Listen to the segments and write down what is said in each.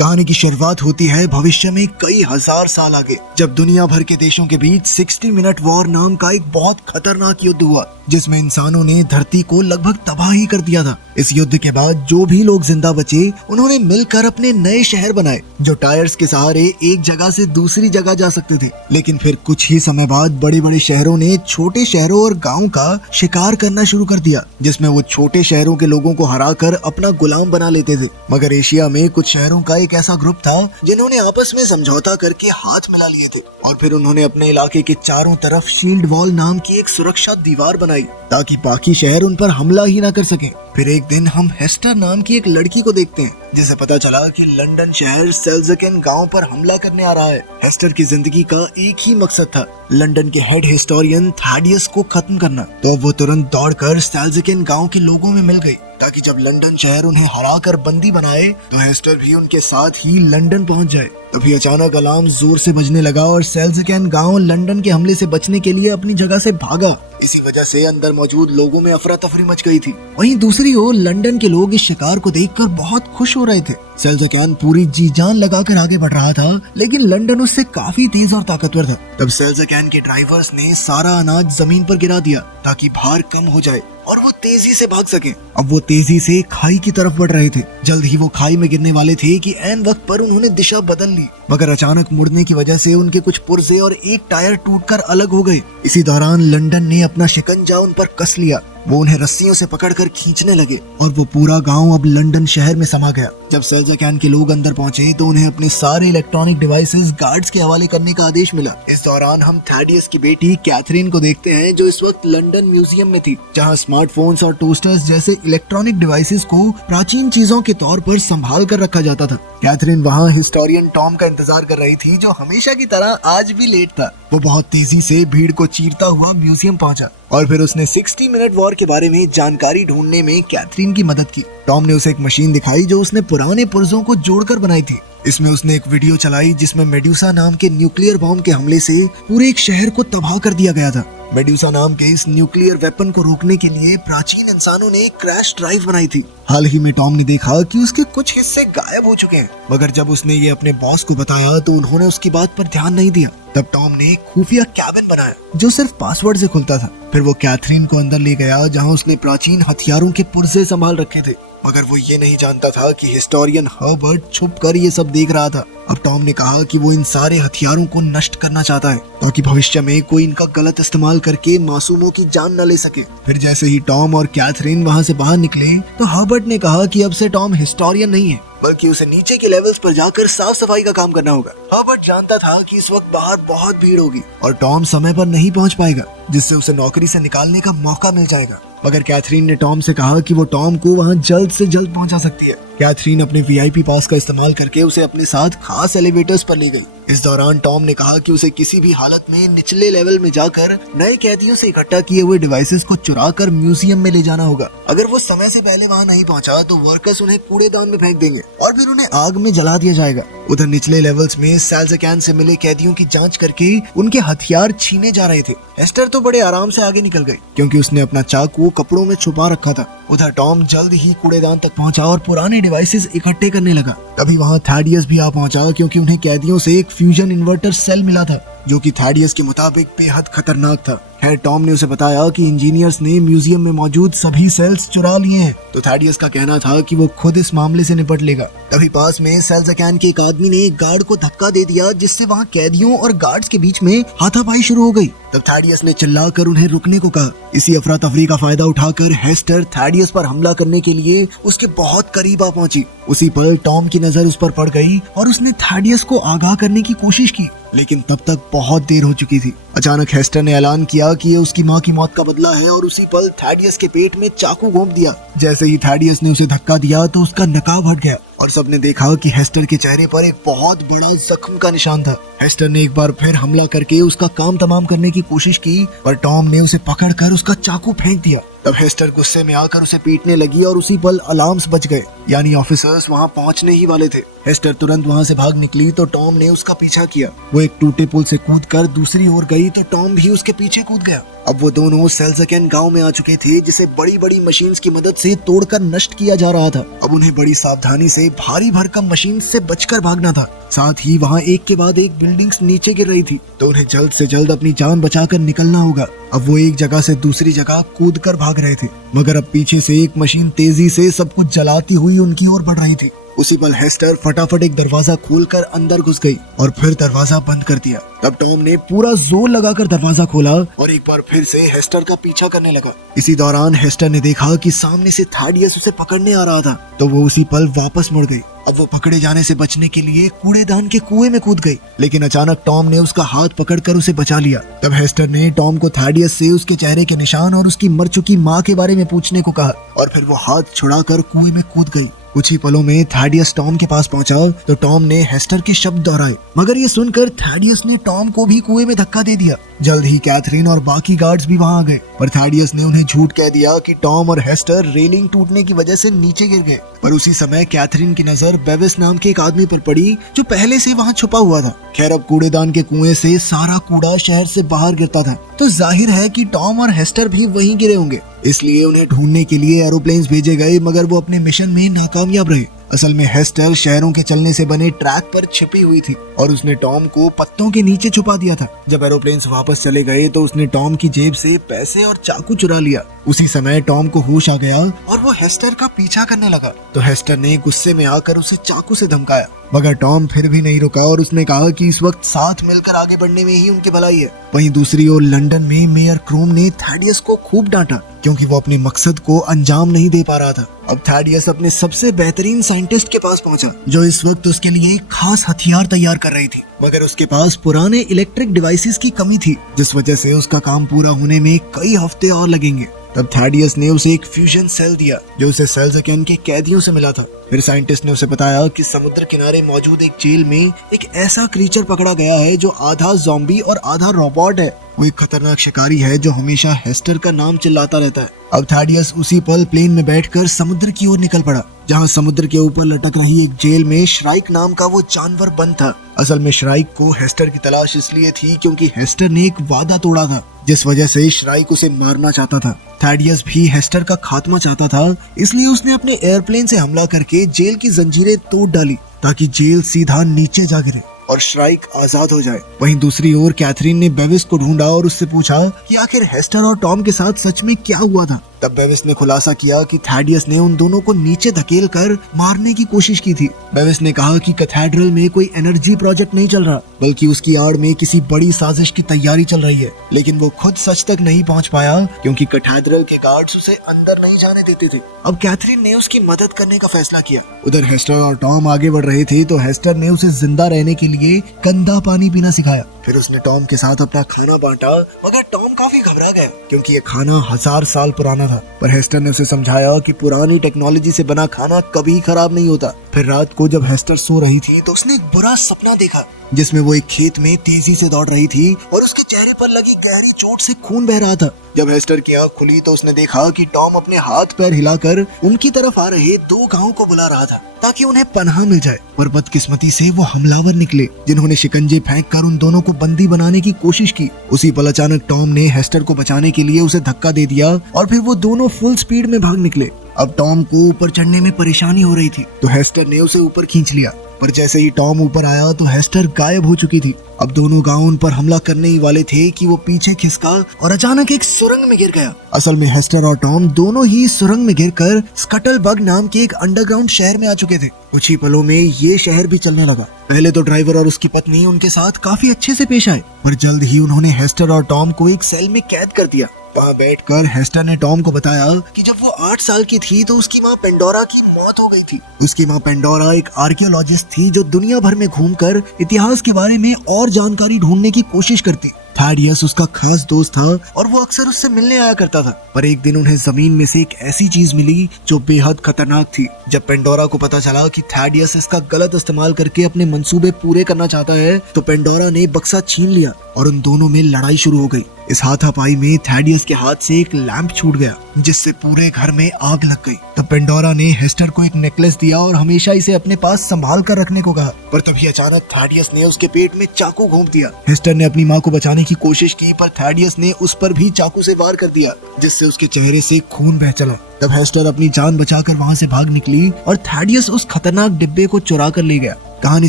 कहानी की शुरुआत होती है भविष्य में कई हजार साल आगे, जब दुनिया भर के देशों के बीच 60 मिनट वॉर नाम का एक बहुत खतरनाक युद्ध हुआ, जिसमें इंसानों ने धरती को लगभग तबाह ही कर दिया था। इस युद्ध के बाद जो भी लोग जिंदा बचे, उन्होंने मिलकर अपने नए शहर बनाए, जो टायर्स के सहारे एक जगह से दूसरी जगह जा सकते थे। लेकिन फिर कुछ ही समय बाद बड़े बड़े शहरों ने छोटे शहरों और गाँव का शिकार करना शुरू कर दिया, जिसमें वो छोटे शहरों के लोगों को हराकर अपना गुलाम बना लेते थे। मगर एशिया में कुछ शहरों का एक ऐसा ग्रुप था जिन्होंने आपस में समझौता करके हाथ मिला लिए थे, और फिर उन्होंने अपने इलाके के चारों तरफ शील्ड वॉल नाम की एक सुरक्षा दीवार बनाई, ताकि बाकी शहर उन पर हमला ही ना कर सकें। फिर एक दिन हम हेस्टर नाम की एक लड़की को देखते हैं, जिसे पता चला कि लंदन शहर सेल्ज़केन गांव पर हमला करने आ रहा है। हेस्टर की जिंदगी का एक ही मकसद था, लंदन के हेड हिस्टोरियन थैडियस को खत्म करना। तो अब वो तुरंत दौड़कर सेल्ज़केन गांव के लोगों में मिल गई, ताकि जब लंदन शहर उन्हें हराकर बंदी बनाए तो हेस्टर भी उनके साथ ही लंदन पहुंच जाए। तभी अचानक अलार्म जोर से बजने लगा और सेल्ज़केन गांव लंदन के हमले से बचने के लिए अपनी जगह से भागा। इसी वजह से अंदर मौजूद लोगों में अफरा तफरी मच गई थी। वहीं दूसरी ओर लंदन के लोग इस शिकार को देखकर बहुत खुश हो रहे थे। सेल्ज़केन पूरी जी जान लगाकर आगे बढ़ रहा था, लेकिन लंदन उससे काफी तेज और ताकतवर था। तब सेल्ज़केन के ड्राइवर्स ने सारा अनाज जमीन पर गिरा दिया, ताकि भार कम हो जाए और वो तेजी से भाग सके। अब वो तेजी से खाई की तरफ बढ़ रहे थे। जल्द ही वो खाई में गिरने वाले थे कि ऐन वक्त पर उन्होंने दिशा बदल ली, मगर अचानक मुड़ने की वजह से उनके कुछ पुर्जे और एक टायर टूटकर अलग हो गए। इसी दौरान लंदन ने अपना शिकंजा उन पर कस लिया। वो उन्हें रस्सियों से पकड़कर खींचने लगे और वो पूरा गांव अब लंदन शहर में समा गया। जब सेल्ज़केन के लोग अंदर पहुंचे तो उन्हें अपने सारे इलेक्ट्रॉनिक डिवाइसेस गार्ड्स के हवाले करने का आदेश मिला। इस दौरान हम थैडियस की बेटी कैथरीन को देखते हैं, जो इस वक्त लंदन म्यूजियम में थी, जहां स्मार्टफोन्स और टोस्टर्स जैसे इलेक्ट्रॉनिक डिवाइसेस को प्राचीन चीजों के तौर पर संभाल कर रखा जाता था। कैथरीन वहाँ हिस्टोरियन टॉम का इंतजार कर रही थी, जो हमेशा की तरह आज भी लेट था। वो बहुत तेजी से भीड़ को चीरता हुआ म्यूजियम पहुंचा और फिर उसने 60 मिनट वॉर के बारे में जानकारी ढूंढने में कैथरीन की मदद की। टॉम ने उसे एक मशीन दिखाई जो उसने पुराने पुर्जों को जोड़कर बनाई थी। इसमें उसने एक वीडियो चलाई जिसमें मेडुसा नाम के न्यूक्लियर बॉम्ब के हमले से पूरे एक शहर को तबाह कर दिया गया था। मेडुसा नाम के इस न्यूक्लियर वेपन को रोकने के लिए प्राचीन इंसानों ने एक क्रैश ड्राइव बनाई थी। हाल ही में टॉम ने देखा कि उसके कुछ हिस्से गायब हो चुके हैं, मगर जब उसने ये अपने बॉस को बताया तो उन्होंने उसकी बात पर ध्यान नहीं दिया। तब टॉम ने एक खुफिया कैबिन बनाया जो सिर्फ पासवर्ड से खुलता था। फिर वो कैथरीन को अंदर ले गया, जहाँ उसने प्राचीन हथियारों के पुर्जे संभाल रखे थे, मगर वो ये नहीं जानता था कि हिस्टोरियन हर्बर्ट छुपकर ये सब देख रहा था। अब टॉम ने कहा कि वो इन सारे हथियारों को नष्ट करना चाहता है, ताकि भविष्य में कोई इनका गलत इस्तेमाल करके मासूमों की जान न ले सके। फिर जैसे ही टॉम और कैथरीन वहाँ से बाहर निकले तो हर्बर्ट ने कहा कि अब से टॉम हिस्टोरियन नहीं है, बल्कि उसे नीचे के लेवल्स पर जाकर साफ सफाई का काम करना होगा। हर्बर्ट जानता था कि इस वक्त बाहर बहुत भीड़ होगी और टॉम समय पर नहीं पहुंच पाएगा, जिससे उसे नौकरी से निकालने का मौका मिल जाएगा। मगर कैथरीन ने टॉम से कहा कि वो टॉम को वहां जल्द से जल्द पहुंचा सकती है। कैथरीन अपने वीआईपी पास का इस्तेमाल करके उसे अपने साथ खास एलिवेटर्स पर ले गई। इस दौरान टॉम ने कहा कि उसे किसी भी हालत में निचले लेवल में जाकर नए कैदियों से इकट्ठा किए हुए डिवाइसेस को चुरा कर म्यूजियम में ले जाना होगा। अगर वो समय से पहले वहां नहीं पहुंचा तो वर्कर्स उन्हें कूड़ेदान में फेंक देंगे और फिर उन्हें आग में जला दिया जाएगा। उधर निचले लेवल्स में सेल्ज़केन से मिले कैदियों की जांच करके उनके हथियार छीने जा रहे थे। हेस्टर तो बड़े आराम से आगे निकल गई, क्योंकि उसने अपना चाकू कपड़ों में छुपा रखा था। उधर टॉम जल्द ही कूड़ेदान तक पहुंचा और पुराने डिवाइसेस इकट्ठे करने लगा। तभी वहां थैडियस भी आ पहुंचा, क्योंकि उन्हें कैदियों से एक फ्यूजन इन्वर्टर सेल मिला था, जो कि थैडियस के मुताबिक बेहद खतरनाक था। खैर, टॉम ने उसे बताया कि इंजीनियर्स ने म्यूजियम में मौजूद सभी सेल्स चुरा लिए हैं, तो थैडियस का कहना था कि वो खुद इस मामले से निपट लेगा। तभी पास में सेल्ज़केन के एक आदमी ने एक गार्ड को धक्का दे दिया, जिससे वहाँ कैदियों और गार्ड्स के बीच में हाथापाई शुरू हो गई। तब थैडियस ने चिल्लाकर उन्हें रुकने को कहा। इसी अफरा तफरी का फायदा उठाकर हेस्टर थैडियस पर हमला करने के लिए उसके बहुत करीब आ पहुंची। उसी पल टॉम की नजर उस पर पड़ गई और उसने थैडियस को आगाह करने की कोशिश की, लेकिन तब तक बहुत देर हो चुकी थी। अचानक हेस्टर ने ऐलान किया कि ये उसकी माँ की मौत का बदला है और उसी पल थैडियस के पेट में चाकू घोंप दिया। जैसे ही थैडियस ने उसे धक्का दिया तो उसका नकाब हट गया और सबने देखा कि हेस्टर के चेहरे पर एक बहुत बड़ा जख्म का निशान था। हेस्टर ने एक बार फिर हमला करके उसका काम तमाम करने की कोशिश की, पर टॉम ने उसे पकड़कर उसका चाकू फेंक दिया। तब हेस्टर गुस्से में आकर उसे पीटने लगी और उसी पल अलार्म्स बज गए, यानी ऑफिसर्स वहां पहुंचने ही वाले थे। हेस्टर तुरंत वहां से भाग निकली तो टॉम ने उसका पीछा किया। वो एक टूटे पुल से कूदकर दूसरी ओर गई तो टॉम भी उसके पीछे कूद गया। अब वो दोनों सेल्ज़केन गांव में आ चुके थे, जिसे बड़ी बड़ी मशीन्स की मदद से तोड़कर नष्ट किया जा रहा था। अब उन्हें बड़ी सावधानी से भारी भरकम मशीन से बचकर भागना था। साथ ही वहाँ एक के बाद एक बिल्डिंग्स नीचे गिर रही थी, तो उन्हें जल्द से जल्द अपनी जान बचाकर निकलना होगा। अब वो एक जगह से दूसरी जगह कूदकर भाग रहे थे, मगर अब पीछे से एक मशीन तेजी से सब कुछ जलाती हुई उनकी ओर बढ़ रही थी। उसी पल हेस्टर फटाफट एक दरवाजा खोलकर अंदर घुस गई और फिर दरवाजा बंद कर दिया। तब टॉम ने पूरा जोर लगाकर दरवाजा खोला और एक बार फिर से हेस्टर का पीछा करने लगा। इसी दौरान हेस्टर ने देखा कि सामने से थैडियस उसे पकड़ने आ रहा था, तो वो उसी पल वापस मुड़ गई। अब वो पकड़े जाने से बचने के लिए कूड़ेदान के कुएं में कूद गई, लेकिन अचानक टॉम ने उसका हाथ पकड़कर उसे बचा लिया। तब हेस्टर ने टॉम को थैडियस से उसके चेहरे के निशान और उसकी मर चुकी माँ के बारे में पूछने को कहा और फिर वो हाथ छुड़ाकर कुएं में कूद गई। कुछ ही पलों में थैडियस टॉम के पास पहुंचा तो टॉम ने हेस्टर के शब्द दोहराए, मगर ये सुनकर थैडियस ने टॉम को भी कुएं में धक्का दे दिया। जल्द ही कैथरीन और बाकी गार्ड्स भी वहां आ गए, पर थैडियस ने उन्हें झूठ कह दिया कि टॉम और हेस्टर रेलिंग टूटने की वजह से नीचे गिर गए। पर उसी समय कैथरीन की नजर बेविस नाम के एक आदमी पर पड़ी जो पहले से वहां छुपा हुआ था। खैर, अब कूड़ेदान के कुएं से सारा कूड़ा शहर से बाहर गिरता था, तो जाहिर है कि टॉम और हेस्टर भी वहीं गिरे होंगे। इसलिए उन्हें ढूंढने के लिए एरोप्लेन्स भेजे गए, मगर वो अपने मिशन में नाकामयाब रहे। असल में हेस्टर शहरों के चलने से बने ट्रैक पर छिपी हुई थी और उसने टॉम को पत्तों के नीचे छुपा दिया था। जब एरोप्लेन्स वापस चले गए तो उसने टॉम की जेब से पैसे और चाकू चुरा लिया। उसी समय टॉम को होश आ गया और वो हेस्टर का पीछा करने लगा, तो हेस्टर ने गुस्से में आकर उसे चाकू से धमकाया, मगर टॉम फिर भी नहीं रुका और उसने कहा कि इस वक्त साथ मिलकर आगे बढ़ने में ही उनकी भलाई है। वहीं दूसरी ओर लंदन में मेयर क्रोम ने थैडियस को खूब डांटा, क्योंकि वो अपने मकसद को अंजाम नहीं दे पा रहा था। अब थैडियस अपने सबसे बेहतरीन साइंटिस्ट के पास पहुंचा, जो इस वक्त उसके लिए एक खास हथियार तैयार कर रही थी, मगर उसके पास पुराने इलेक्ट्रिक डिवाइसेस की कमी थी, जिस वजह से उसका काम पूरा होने में कई हफ्ते और लगेंगे। तब थैडियस ने उसे एक फ्यूजन सेल दिया, जो उसे सेल्ज़केन के कैदियों से मिला था। फिर साइंटिस्ट ने उसे बताया कि समुद्र किनारे मौजूद एक जेल में एक ऐसा क्रीचर पकड़ा गया है जो आधा ज़ॉम्बी और आधा रोबोट है। वो एक खतरनाक शिकारी है जो हमेशा हेस्टर का नाम चिल्लाता रहता है। अब थैडियस उसी पल प्लेन में बैठकर समुद्र की ओर निकल पड़ा, जहाँ समुद्र के ऊपर लटक रही एक जेल में श्राइक नाम का वो जानवर बंद था। असल में श्राइक को हेस्टर की तलाश इसलिए थी क्योंकि हेस्टर ने एक वादा तोड़ा था, जिस वजह से श्राइक उसे मारना चाहता था। थैडियस भी हेस्टर का खात्मा चाहता था, इसलिए उसने अपने एयरप्लेन से हमला करके जेल की जंजीरें तोड़ डाली, ताकि जेल सीधा नीचे जा गिरे और श्राइक आजाद हो जाए। वहीं दूसरी ओर कैथरीन ने बेविस को ढूंढा और उससे पूछा कि आखिर हेस्टर और टॉम के साथ सच में क्या हुआ था। तब बेविस ने खुलासा किया कि थैडियस ने उन दोनों को नीचे धकेल कर मारने की कोशिश की थी। बेविस ने कहा कि कैथेड्रल में कोई एनर्जी प्रोजेक्ट नहीं चल रहा, बल्कि उसकी आड़ में किसी बड़ी साजिश की तैयारी चल रही है, लेकिन वो खुद सच तक नहीं पहुंच पाया क्योंकि कैथेड्रल के गार्ड्स उसे अंदर नहीं जाने देते थे। अब कैथरीन ने उसकी मदद करने का फैसला किया। उधर हेस्टर और टॉम आगे बढ़ रहे थे, तो हेस्टर ने उसे जिंदा रहने के लिए गंदा पानी पीना सिखाया। फिर उसने टॉम के साथ अपना खाना बांटा, मगर टॉम काफी घबरा गया क्योंकि ये खाना 1000 साल पुराना था। पर हेस्टर ने उसे समझाया कि पुरानी टेक्नोलॉजी से बना खाना कभी खराब नहीं होता। फिर रात को जब हेस्टर सो रही थी तो उसने एक बुरा सपना देखा, जिसमें वो एक खेत में तेजी से दौड़ रही थी और उसके चेहरे पर लगी गहरी चोट से खून बह रहा था। जब हेस्टर की आंख खुली तो उसने देखा कि टॉम अपने हाथ पैर हिलाकर उनकी तरफ आ रहे 2 गांवों को बुला रहा था, ताकि उन्हें पनाह मिल जाए। पर बदकिस्मती से वो हमलावर निकले, जिन्होंने शिकंजे फेंककर उन दोनों को बंदी बनाने की कोशिश की। उसी पल अचानक टॉम ने हेस्टर को बचाने के लिए उसे धक्का दे दिया और फिर वो दोनों फुल स्पीड में भाग निकले। अब टॉम को ऊपर चढ़ने में परेशानी हो रही थी, तो हेस्टर ने उसे ऊपर खींच लिया। पर जैसे ही टॉम ऊपर आया तो हेस्टर गायब हो चुकी थी। अब दोनों गांव उन पर हमला करने ही वाले थे कि वो पीछे खिसका और अचानक एक सुरंग में गिर गया। असल में हेस्टर और टॉम दोनों ही सुरंग में गिरकर स्कटलबग नाम के एक अंडरग्राउंड शहर में आ चुके थे। कुछ ही पलों में ये शहर भी चलने लगा। पहले तो ड्राइवर और उसकी पत्नी उनके साथ काफी अच्छे से पेश आए, पर जल्द ही उन्होंने हेस्टर और टॉम को एक सेल में कैद कर दिया। वहाँ बैठकर हेस्टर ने टॉम को बताया कि जब वो 8 साल की थी तो उसकी माँ पेंडोरा की मौत हो गई थी। उसकी माँ पेंडोरा एक आर्कियोलॉजिस्ट थी जो दुनिया भर में घूमकर इतिहास के बारे में और जानकारी ढूंढने की कोशिश करती। थैडियस उसका खास दोस्त था और वो अक्सर उससे मिलने आया करता था। पर एक दिन उन्हें जमीन में से एक ऐसी चीज मिली जो बेहद खतरनाक थी। जब पेंडोरा को पता चला कि थैडियस इसका गलत इस्तेमाल करके अपने मंसूबे पूरे करना चाहता है, तो पेंडोरा ने बक्सा छीन लिया और उन दोनों में लड़ाई शुरू हो गई। इस हाथापाई में थैडियस के हाथ से एक लैंप छूट गया, जिससे पूरे घर में आग लग गई। तब पेंडोरा ने हेस्टर को एक नेकलेस दिया और हमेशा इसे अपने पास संभाल कर रखने को कहा। पर तभी अचानक थैडियस ने उसके पेट में चाकू घोंप दिया। हेस्टर ने अपनी माँ को बचाने बचाने की कोशिश की, पर थैडियस ने उस पर भी चाकू से वार कर दिया, जिससे उसके चेहरे से खून बह चला। तब हेस्टर अपनी जान बचाकर वहाँ से भाग निकली और थैडियस उस खतरनाक डिब्बे को चुरा कर ले गया। कहानी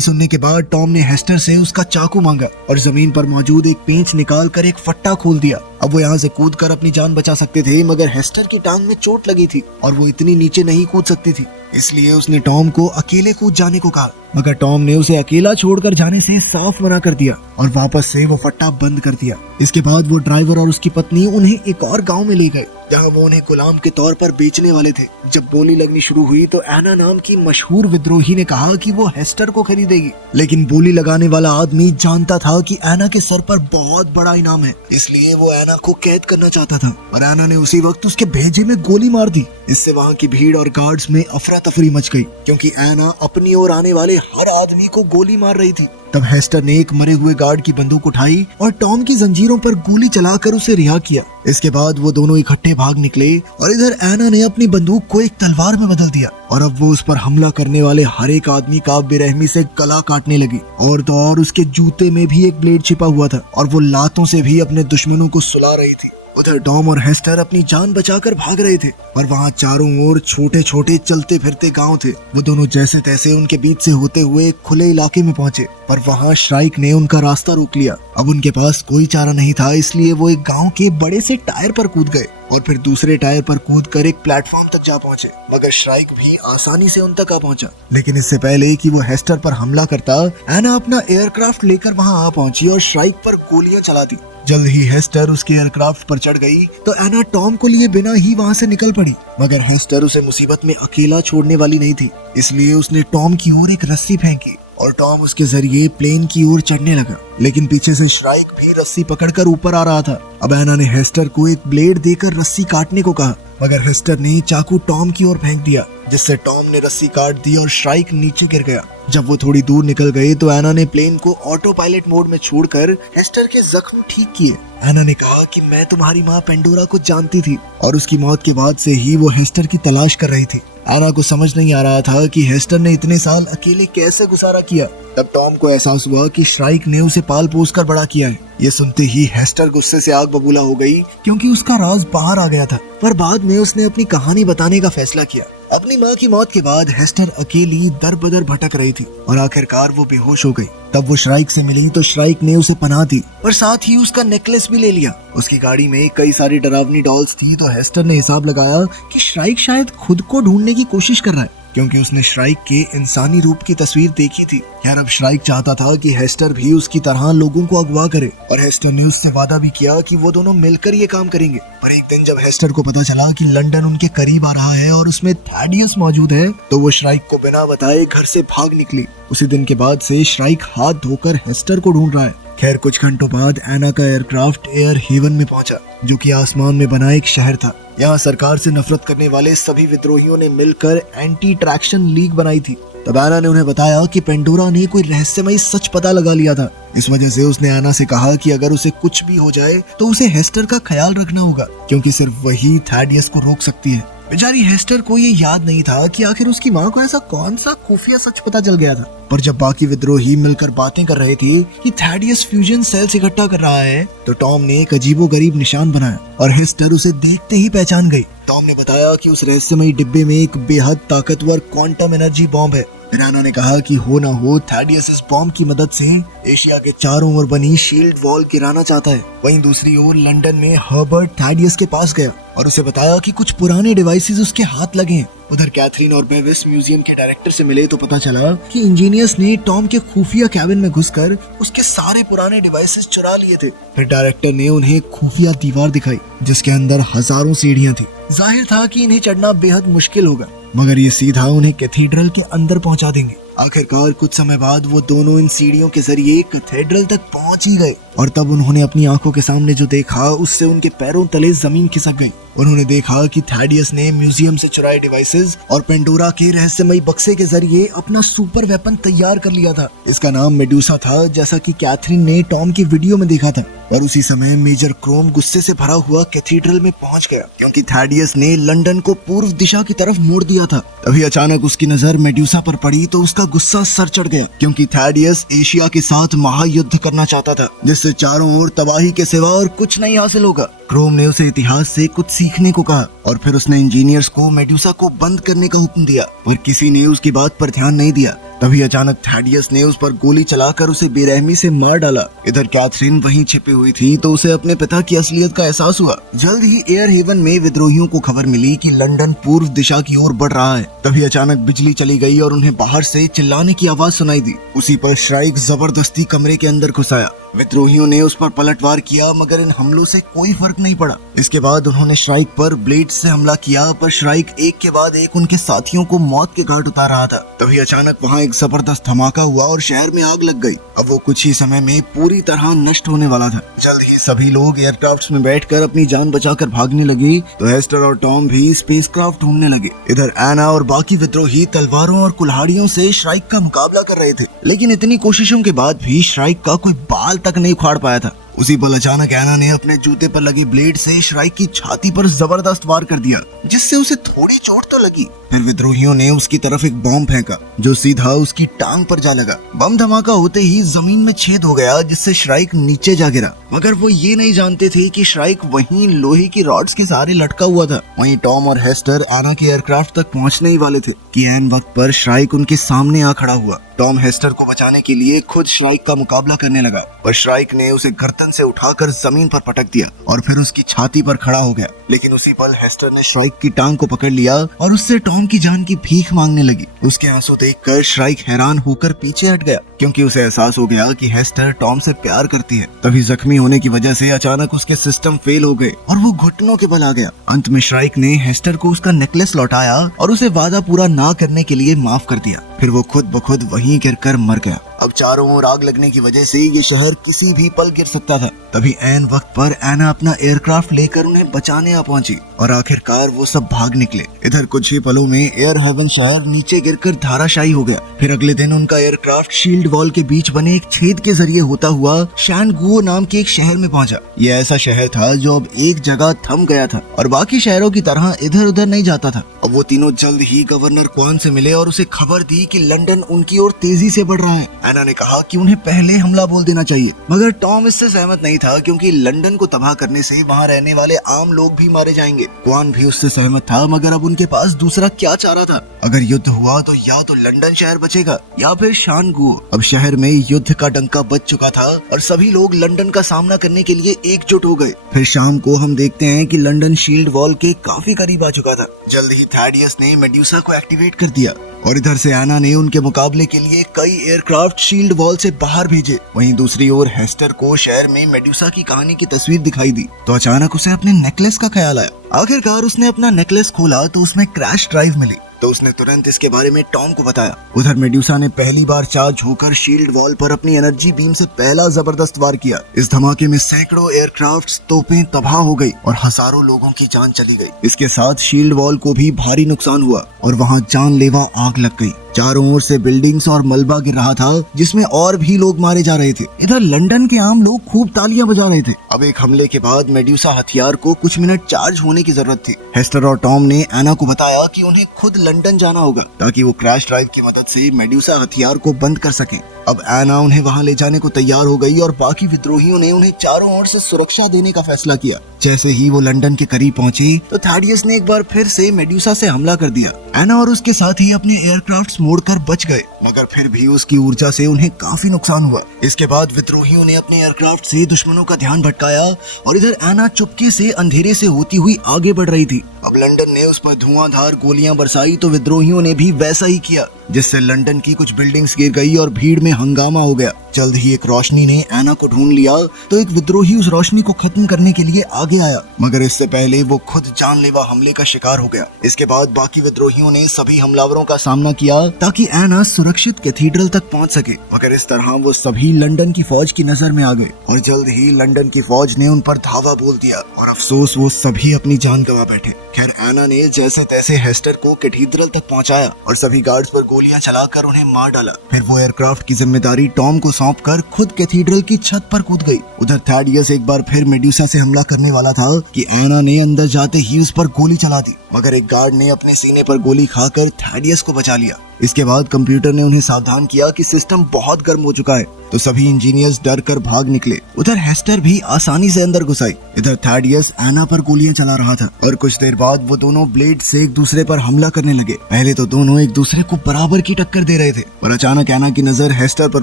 सुनने के बाद टॉम ने हेस्टर से उसका चाकू मांगा और जमीन पर मौजूद एक पेंच निकाल कर एक फट्टा खोल दिया। अब वो यहाँ से कूद कर अपनी जान बचा सकते थे, मगर हेस्टर की टांग में चोट लगी थी और वो इतनी नीचे नहीं कूद सकती थी, इसलिए उसने टॉम को अकेले कूद जाने को कहा। मगर टॉम ने उसे अकेला छोड़कर जाने से साफ मना कर दिया और वापस से वो फट्टा बंद कर दिया। इसके बाद वो ड्राइवर और उसकी पत्नी उन्हें एक और गांव में ले गए, जहां वो उन्हें गुलाम के तौर पर बेचने वाले थे। जब बोली लगनी शुरू हुई तो एना नाम की मशहूर विद्रोही ने कहा कि वो हेस्टर को खरीदेगी, लेकिन बोली लगाने वाला आदमी जानता था कि एना के सर पर बहुत बड़ा इनाम है, इसलिए वो एना को कैद करना चाहता था और एना ने उसी वक्त उसके भेजे में गोली मार दी। इससे वहाँ की भीड़ और गार्ड्स में अफरा तफरी मच गई, क्योंकि एना अपनी ओर आने वाले हर आदमी को गोली मार रही थी। तब हेस्टर ने एक मरे हुए गार्ड की बंदूक उठाई और टॉम की जंजीरों पर गोली चलाकर उसे रिहा किया। इसके बाद वो दोनों इकट्ठे भाग निकले और इधर एना ने अपनी बंदूक को एक तलवार में बदल दिया और अब वो उस पर हमला करने वाले हर एक आदमी का बेरहमी से गला काटने लगी। और तो और उसके जूते में भी एक ब्लेड छिपा हुआ था और वो लातों से भी अपने दुश्मनों को सुला रही थी। उधर टॉम और हेस्टर अपनी जान बचाकर भाग रहे थे और वहाँ चारों ओर छोटे छोटे चलते फिरते गांव थे। वो दोनों जैसे तैसे उनके बीच से होते हुए खुले इलाके में पहुंचे, पर वहाँ श्राइक ने उनका रास्ता रोक लिया। अब उनके पास कोई चारा नहीं था, इसलिए वो एक गांव के बड़े से टायर पर कूद गए और फिर दूसरे टायर पर कूदकर एक प्लेटफॉर्म तक जा पहुंचे। मगर श्राइक भी आसानी से उन तक आ पहुंचा, लेकिन इससे पहले कि वो हेस्टर पर हमला करता, एना अपना एयरक्राफ्ट लेकर वहां आ पहुंची और श्राइक पर गोलियां चला दी। जल्द ही हेस्टर उसके एयरक्राफ्ट पर चढ़ गई तो एना टॉम को लिए बिना ही वहां से निकल पड़ी, मगर हेस्टर उसे मुसीबत में अकेला छोड़ने वाली नहीं थी, इसलिए उसने टॉम की ओर एक रस्सी फेंकी और टॉम उसके जरिए प्लेन की ओर चढ़ने लगा। लेकिन पीछे से श्राइक भी रस्सी पकड़कर ऊपर आ रहा था। अब एना ने हेस्टर को एक ब्लेड देकर रस्सी काटने को कहा, मगर हेस्टर ने चाकू टॉम की ओर फेंक दिया, जिससे टॉम ने रस्सी काट दी और श्राइक नीचे गिर गया। जब वो थोड़ी दूर निकल गए तो एना ने प्लेन को ऑटो पायलट मोड में छोड़कर हेस्टर के जख्म ठीक किए। एना ने कहा कि मैं तुम्हारी माँ पेंडोरा को जानती थी और उसकी मौत के बाद से ही वो हेस्टर की तलाश कर रही थी। एना को समझ नहीं आ रहा था कि हेस्टर ने इतने साल अकेले कैसे गुजारा किया। तब टॉम को एहसास हुआ कि श्राइक ने उसे पाल पोस कर बड़ा किया है। ये सुनते ही हेस्टर गुस्से से आग बबूला हो गई, क्योंकि उसका राज बाहर आ गया था। पर बाद में उसने अपनी कहानी बताने का फैसला किया। अपनी माँ की मौत के बाद हेस्टर अकेली दर बदर भटक रही थी और आखिरकार वो बेहोश हो गई। तब वो श्राइक से मिली तो श्राइक ने उसे पनाह दी और साथ ही उसका नेकलेस भी ले लिया। उसकी गाड़ी में कई सारी डरावनी डॉल्स थी, तो हेस्टर ने हिसाब लगाया कि श्राइक शायद खुद को ढूंढने की कोशिश कर रहा है, क्योंकि उसने श्राइक के इंसानी रूप की तस्वीर देखी थी। यार अब श्राइक चाहता था कि हेस्टर भी उसकी तरह लोगों को अगवा करे और हेस्टर ने उससे वादा भी किया कि वो दोनों मिलकर ये काम करेंगे। पर एक दिन जब हेस्टर को पता चला कि लंदन उनके करीब आ रहा है और उसमें थैडियस मौजूद है, तो वो श्राइक को बिना बताए घर से भाग निकली। उसी दिन के बाद से श्राइक हाथ धोकर हेस्टर को ढूंढ रहा है। खैर कुछ घंटों बाद एना का एयरक्राफ्ट एयर हेवन में पहुंचा, जो कि आसमान में बना एक शहर था। यहाँ सरकार से नफरत करने वाले सभी विद्रोहियों ने मिलकर एंटी ट्रैक्शन लीग बनाई थी। तब एना ने उन्हें बताया कि पेंडोरा ने कोई रहस्यमयी सच पता लगा लिया था। इस वजह से उसने एना से कहा कि अगर उसे कुछ भी हो जाए तो उसे हेस्टर का ख्याल रखना होगा, क्योंकि सिर्फ वही थैडियस को रोक सकती है। बेचारी हेस्टर को ये याद नहीं था कि आखिर उसकी माँ को ऐसा कौन सा खुफिया सच पता चल गया था। पर जब बाकी विद्रोही मिलकर बातें कर रहे थे कि थैडियस फ्यूजन सेल्स इकट्ठा कर रहा है, तो टॉम ने एक अजीबोगरीब निशान बनाया और हेस्टर उसे देखते ही पहचान गई। टॉम ने बताया कि उस रहस्यमयी डिब्बे में एक बेहद ताकतवर क्वांटम एनर्जी बॉम्ब है। फिर एना ने कहा कि हो ना हो थैडियस इस बॉम्ब की मदद से एशिया के चारों ओर बनी शील्ड वॉल गिराना चाहता है। वहीं दूसरी ओर लंदन में हर्बर्ट थैडियस के पास गया और उसे बताया कि कुछ पुराने डिवाइसेस उसके हाथ लगे हैं। उधर कैथरीन और बेविस म्यूजियम के डायरेक्टर से मिले तो पता चला कि इंजीनियर्स ने टॉम के खुफिया कैबिन में घुसकर उसके सारे पुराने डिवाइसेस चुरा लिए थे। फिर डायरेक्टर ने उन्हें खुफिया दीवार दिखाई, जिसके अंदर हजारों सीढ़ियां थी। जाहिर था कि इन्हें चढ़ना बेहद मुश्किल होगा, मगर ये सीधा उन्हें कैथीड्रल के अंदर पहुंचा देंगे। आखिरकार कुछ समय बाद वो दोनों इन सीढ़ियों के जरिए कैथेड्रल तक पहुंच ही गए और तब उन्होंने अपनी आंखों के सामने जो देखा उससे उनके पैरों तले जमीन खिसक गई। उन्होंने देखा कि थैडियस ने म्यूजियम से चुराए डिवाइसेस और पेंडोरा के रहस्यमयी बक्से के जरिए अपना सुपर वेपन तैयार कर लिया था। इसका नाम मेडुसा था, जैसा कि कैथरीन ने टॉम की वीडियो में देखा था। और उसी समय मेजर क्रोम गुस्से से भरा हुआ कैथीड्रल में पहुंच गया क्योंकि थैडियस ने लंदन को पूर्व दिशा की तरफ मोड़ दिया था। तभी अचानक उसकी नजर मेडुसा पर पड़ी तो उसका गुस्सा सर चढ़ गया क्योंकि थैडियस एशिया के साथ महायुद्ध करना चाहता था, जिससे चारों ओर तबाही के सिवा और कुछ नहीं हासिल होगा। क्रोम ने उसे इतिहास से कुछ सीखने को कहा और फिर उसने इंजीनियर्स को मेडुसा को बंद करने का हुक्म दिया, पर किसी ने उसकी बात पर ध्यान नहीं दिया। तभी अचानक थैडियस ने उस पर गोली चलाकर उसे बेरहमी से मार डाला। इधर कैथरीन वहीं छिपी हुई थी तो उसे अपने पिता की असलियत का एहसास हुआ। जल्द ही एयर हेवन में विद्रोहियों को खबर मिली कि लंदन पूर्व दिशा की ओर बढ़ रहा है। तभी अचानक बिजली चली गई और उन्हें बाहर से चिल्लाने की आवाज सुनाई दी। उसी पर श्राइक जबरदस्ती कमरे के अंदर घुस आया। विद्रोहियों ने उस पर पलटवार किया मगर इन हमलों से कोई फर्क नहीं पड़ा। इसके बाद उन्होंने श्राइक पर ब्लेड से हमला किया, पर श्राइक एक के बाद एक उनके साथियों को मौत के घाट उतार रहा था। तभी अचानक वहाँ एक जबरदस्त धमाका हुआ और शहर में आग लग गई। अब वो कुछ ही समय में पूरी तरह नष्ट होने वाला था। जल्द ही सभी लोग एयरक्राफ्ट में बैठकर अपनी जान बचाकर भागने लगे तो हेस्टर और टॉम भी स्पेसक्राफ्ट ढूंढने लगे। इधर एना और बाकी विद्रोही तलवारों और कुल्हाड़ियों से श्राइक का मुकाबला कर रहे थे, लेकिन इतनी कोशिशों के बाद भी श्राइक का कोई बाल तक नहीं उखाड़ पाया था। उसी पल अचानक एना ने अपने जूते पर लगे ब्लेड से श्राइक की छाती पर जबरदस्त वार कर दिया, जिससे उसे थोड़ी चोट तो लगी। फिर विद्रोहियों ने उसकी तरफ एक बम फेंका जो सीधा उसकी टांग पर जा लगा। बम धमाका होते ही जमीन में छेद हो गया, जिससे श्राइक नीचे जा गिरा। मगर वो ये नहीं जानते थे कि श्राइक वहीं लोहे की रॉड्स के सहारे लटका हुआ था। वहीं टॉम और हेस्टर एना के एयरक्राफ्ट तक पहुंचने ही वाले थे कि ऐन वक्त पर श्राइक उनके सामने आ खड़ा हुआ। टॉम हेस्टर को बचाने के लिए खुद श्राइक का मुकाबला करने लगा, पर श्राइक ने उसे गर्दन से उठाकर जमीन पर पटक दिया और फिर उसकी छाती पर खड़ा हो गया। लेकिन उसी पल हेस्टर ने श्राइक की टांग को पकड़ लिया और उससे टॉम की जान की भीख मांगने लगी। उसके आंसू देखकर श्राइक हैरान होकर पीछे हट गया क्योंकि उसे एहसास हो गया कि हेस्टर टॉम से प्यार करती है। तभी जख्मी होने की वजह से अचानक उसके सिस्टम फेल हो गए और वो घुटनों के बल आ गया। अंत में श्राइक ने हेस्टर को उसका नेकलेस लौटाया और उसे वादा पूरा ना करने के लिए माफ कर दिया। फिर वो खुद ब खुद वहीं गिरकर मर गया। अब चारों ओर आग लगने की वजह से ये शहर किसी भी पल गिर सकता था। तभी ऐन वक्त पर एना अपना एयरक्राफ्ट लेकर उन्हें बचाने आ पहुंची और आखिरकार वो सब भाग निकले। इधर कुछ ही पलों में एयर हेवन शहर नीचे गिरकर धाराशायी हो गया। फिर अगले दिन उनका एयरक्राफ्ट शील्ड वॉल के बीच बने एक छेद के जरिए होता हुआ शैनगुओ नाम के एक शहर में पहुंचा। ये ऐसा शहर था जो अब एक जगह थम गया था और बाकी शहरों की तरह इधर उधर नहीं जाता था। अब वो तीनों जल्द ही गवर्नर क्वान से मिले और उसे खबर दी कि लंदन उनकी ओर तेजी से बढ़ रहा है। एना ने कहा कि उन्हें पहले हमला बोल देना चाहिए, मगर टॉम इससे सहमत नहीं था क्योंकि लंदन को तबाह करने से वहाँ रहने वाले आम लोग भी मारे जाएंगे। क्वान भी उससे सहमत था, मगर अब उनके पास दूसरा क्या चारा था। अगर युद्ध हुआ तो या तो लंदन शहर बचेगा या फिर शानगुओ। अब शहर में युद्ध का डंका बज चुका था और सभी लोग लंदन का सामना करने के लिए एकजुट हो गए। फिर शाम को हम देखते हैं कि लंदन शील्ड वॉल के काफी करीब आ चुका था। जल्द ही थैडियस ने मेडुसा को एक्टिवेट कर दिया और इधर से एना ने उनके मुकाबले के लिए कई एयरक्राफ्ट शील्ड वॉल से बाहर भेजे। वहीं दूसरी ओर हेस्टर को शहर में मेडुसा की कहानी की तस्वीर दिखाई दी तो अचानक उसे अपने नेकलेस का ख्याल आया। आखिरकार उसने अपना नेकलेस खोला तो उसमें क्रैश ड्राइव मिली, तो उसने तुरंत इसके बारे में टॉम को बताया। उधर मेडुसा ने पहली बार चार्ज होकर शील्ड वॉल पर अपनी एनर्जी बीम से पहला जबरदस्त वार किया। इस धमाके में सैकड़ों एयरक्राफ्ट तोपें तबाह हो गई और हजारों लोगों की जान चली गई। इसके साथ शील्ड वॉल को भी भारी नुकसान हुआ और वहाँ जानलेवा आग लग गई। चारों ओर से बिल्डिंग्स और मलबा गिर रहा था, जिसमें और भी लोग मारे जा रहे थे। इधर लंदन के आम लोग खूब तालियां बजा रहे थे। अब एक हमले के बाद मेडुसा हथियार को कुछ मिनट चार्ज होने की जरूरत थी। हेस्टर और टॉम ने एना को बताया कि उन्हें खुद लंदन जाना होगा ताकि वो क्रैश ड्राइव की मदद से मेडुसा हथियार को बंद कर सकें। अब एना उन्हें वहां ले जाने को तैयार हो गई और बाकी विद्रोहियों ने उन्हें चारों ओर से सुरक्षा देने का फैसला किया। जैसे ही वो लंदन के करीब पहुंची तो थैडियस ने एक बार फिर से मेडुसा से हमला कर दिया। एना और उसके साथी अपने एयरक्राफ्ट मोड़कर बच गए, मगर फिर भी उसकी ऊर्जा से उन्हें काफी नुकसान हुआ। इसके बाद विद्रोहियों ने अपने एयरक्राफ्ट से दुश्मनों का ध्यान भटकाया और इधर एना चुपके से अंधेरे से होती हुई आगे बढ़ रही थी। अब लंदन ने उस पर धुआंधार गोलियां बरसाई तो विद्रोहियों ने भी वैसा ही किया, जिससे लंदन की कुछ बिल्डिंग्स गिर गई और भीड़ में हंगामा हो गया। जल्द ही एक रोशनी ने एना को ढूंढ लिया तो एक विद्रोही उस रोशनी को खत्म करने के लिए आगे आया, मगर इससे पहले वो खुद जानलेवा हमले का शिकार हो गया। इसके बाद बाकी विद्रोहियों ने सभी हमलावरों का सामना किया ताकि एना सुरक्षित कैथीड्रल तक पहुंच सके, मगर इस तरह वो सभी लंदन की फौज की नजर में आ गए और जल्द ही लंदन की फौज ने उन पर धावा बोल दिया और अफसोस वो सभी अपनी जान गंवा बैठे। खैर एना ने जैसे तैसे हेस्टर को कैथीड्रल तक पहुंचाया और सभी गार्ड्स पर गोलियां चलाकर उन्हें मार डाला। फिर वो एयरक्राफ्ट की जिम्मेदारी टॉम को सौंपकर खुद कैथीड्रल की छत पर कूद गई। उधर थैडियस एक बार फिर मेड्यूसा से हमला करने वाला था कि एना ने अंदर जाते ही उस पर गोली चला दी, मगर एक गार्ड ने अपने सीने पर गोली खाकर थैडियस को बचा लिया। इसके बाद कंप्यूटर ने उन्हें सावधान किया कि सिस्टम बहुत गर्म हो चुका है, तो सभी इंजीनियर्स डर कर भाग निकले। उधर हेस्टर भी आसानी से अंदर घुस आई। इधर थैडियस एना पर गोलियां चला रहा था और कुछ देर बाद वो दोनों ब्लेड से एक दूसरे पर हमला करने लगे। पहले तो दोनों एक दूसरे को बराबर की टक्कर दे रहे थे, पर अचानक एना की नजर हेस्टर पर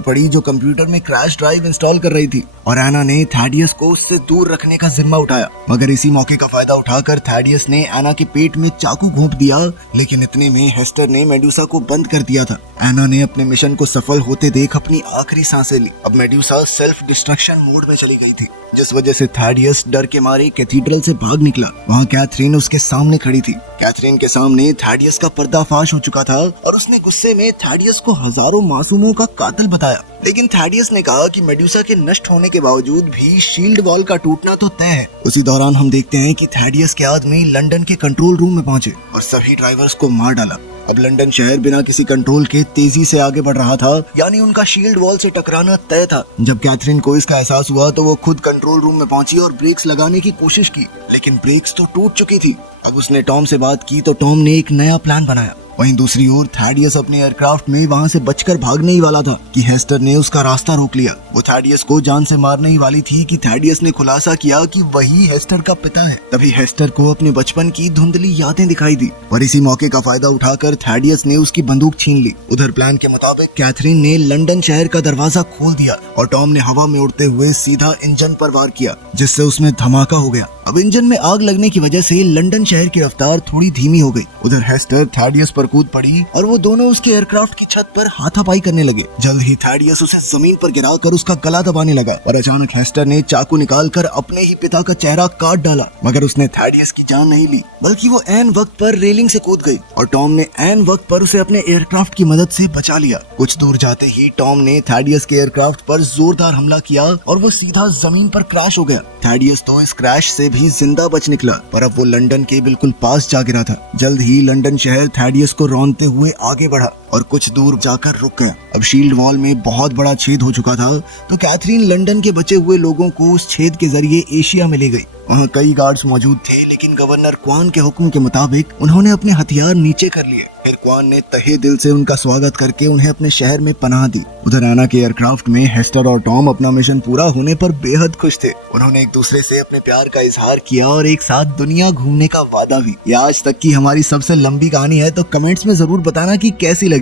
पड़ी जो कंप्यूटर में क्रैश ड्राइव इंस्टॉल कर रही थी और एना ने थैडियस को उससे दूर रखने का जिम्मा उठाया। मगर इसी मौके का फायदा उठाकर थैडियस ने एना के पेट में चाकू घोंप दिया, लेकिन इतने में हेस्टर ने मेडुसा को बंद कर दिया था। एना ने अपने मिशन को सफल होते देख अपनी आखिरी सांसें ली। अब मेडुसा सेल्फ डिस्ट्रक्शन मोड में चली गई थी, जिस वजह से थैडियस डर के मारे कैथीड्रल से भाग निकला। वहाँ कैथरीन उसके सामने खड़ी थी। कैथरीन के सामने थैडियस का पर्दाफाश हो चुका था और उसने गुस्से में थैडियस को हजारों मासूमों का कातिल बताया, लेकिन थैडियस ने कहा कि मेडुसा के नष्ट होने के बावजूद भी शील्ड वॉल का टूटना तो तय है। उसी दौरान हम देखते हैं कि थैडियस के आदमी लंदन के कंट्रोल रूम में पहुंचे और सभी ड्राइवर्स को मार डाला। अब लंदन शहर बिना किसी कंट्रोल के तेजी से आगे बढ़ रहा था, यानी उनका शील्ड वॉल से टकराना तय था। जब कैथरीन को इसका एहसास हुआ तो वो खुद कंट्रोल रूम में पहुंची और ब्रेक्स लगाने की कोशिश की, लेकिन ब्रेक्स तो टूट चुकी थी। अब उसने टॉम से बात की तो टॉम ने एक नया प्लान बनाया। वहीं दूसरी ओर थैडियस अपने एयरक्राफ्ट में वहां से बचकर भागने ही वाला था कि हेस्टर ने उसका रास्ता रोक लिया। वो थैडियस को जान से मारने ही वाली थी कि थैडियस ने खुलासा किया कि वही हेस्टर का पिता है। तभी हेस्टर को अपने बचपन की धुंधली यादें दिखाई दी और इसी मौके का फायदा उठाकर थैडियस ने उसकी बंदूक छीन ली। उधर प्लान के मुताबिक कैथरीन ने लंदन शहर का दरवाजा खोल दिया और टॉम ने हवा में उड़ते हुए सीधा इंजन पर वार किया, जिससे उसमें धमाका हो गया। अब इंजन में आग लगने की वजह से लंदन शहर की रफ्तार थोड़ी धीमी हो गई। उधर हेस्टर थैडियस पर कूद पड़ी और वो दोनों उसके एयरक्राफ्ट की छत पर हाथापाई करने लगे। जल्द ही थैडियस उसे जमीन पर गिराकर उसका गला दबाने लगा और अचानक हेस्टर ने चाकू निकालकर अपने ही पिता का चेहरा काट डाला, मगर उसने थैडियस की जान नहीं ली, बल्कि वो ऐन वक्त पर रेलिंग से कूद गई और टॉम ने ऐन वक्त पर उसे अपने एयरक्राफ्ट की मदद से बचा लिया। कुछ दूर जाते ही टॉम ने थैडियस के एयरक्राफ्ट पर जोरदार हमला किया और वो सीधा जमीन पर क्रैश हो गया। थैडियस तो इस क्रैश से भी जिंदा बच निकला, पर अब वो लंदन के बिल्कुल पास जा गिरा था। जल्द ही लंदन शहर थैडियस को रौंदते हुए आगे बढ़ा और कुछ दूर जाकर रुक गया। अब शील्ड वॉल में बहुत बड़ा छेद हो चुका था, तो कैथरीन लंदन के बचे हुए लोगों को उस छेद के जरिए एशिया में ले गई। वहाँ कई गार्ड्स मौजूद थे, लेकिन गवर्नर क्वान के हुक्म के मुताबिक उन्होंने अपने हथियार नीचे कर लिए। फिर क्वान ने तहे दिल से उनका स्वागत करके उन्हें अपने शहर में पनाह दी। उधर एना के एयरक्राफ्ट में हेस्टर और टॉम अपना मिशन पूरा होने पर बेहद खुश थे। उन्होंने एक दूसरे से अपने प्यार का इजहार किया और एक साथ दुनिया घूमने का वादा भी। ये आज तक की हमारी सबसे लंबी कहानी है, तो कमेंट्स में जरूर बताना कि कैसी लगी।